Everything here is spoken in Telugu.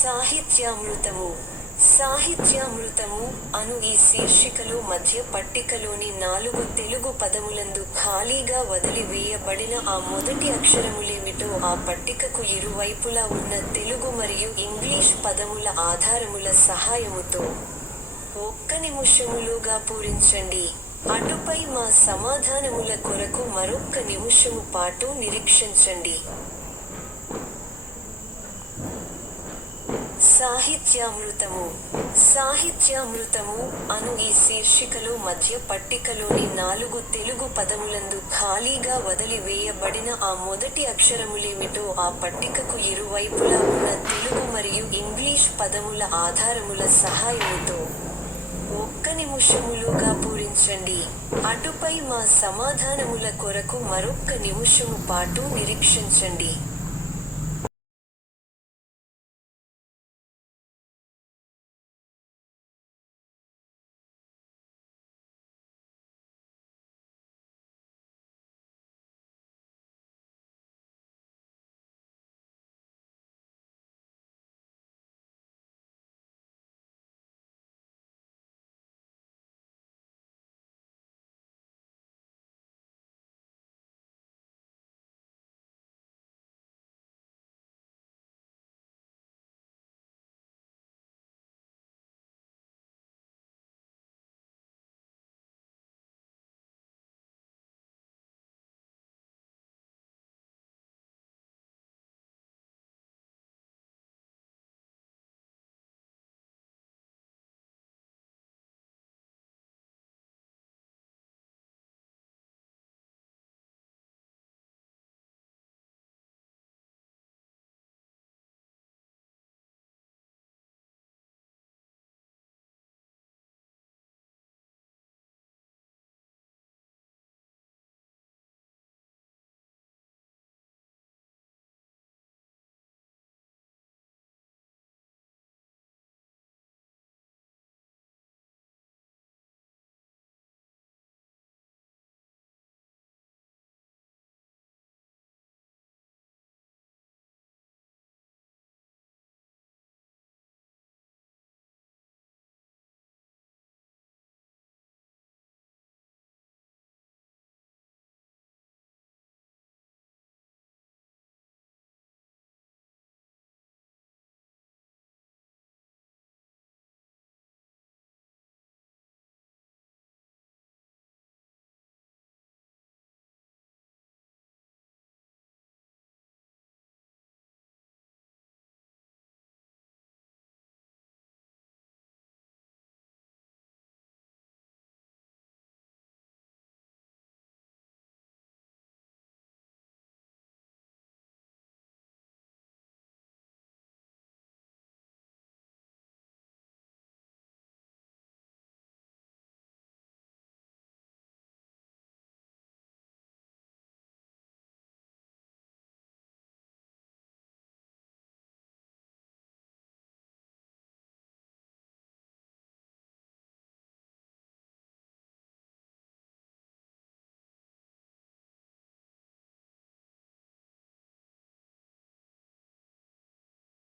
సాహిత్యామృతము. సాహిత్యామృతము అను ఈ శీర్షికలో మధ్య పట్టికలోని 4 తెలుగు పదములందు ఖాళీగా వదిలి వేయబడిన ఆ మొదటి అక్షరములేమిటో ఆ పట్టికకు ఇరువైపులా ఉన్న తెలుగు మరియు ఇంగ్లీష్ పదముల ఆధారముల సహాయముతో 1 నిమిషములోగా పూరించండి. అటుపై మా సమాధానముల కొరకు మరొక్క నిమిషము పాటు నిరీక్షించండి. సాహిత్యామృతము. సాహిత్యామృతము అను ఈ శీర్షికలో మధ్య పట్టికలోని 4 తెలుగు పదములందు ఖాళీగా వదిలి వేయబడిన ఆ మొదటి అక్షరములేమిటో ఆ పట్టికకు ఇరువైపులా ఉన్న తెలుగు మరియు ఇంగ్లీష్ పదముల ఆధారముల సహాయముతో 1 నిమిషములోగా పూరించండి. అటుపై మా సమాధానముల కొరకు మరొక్క నిమిషము పాటు నిరీక్షించండి.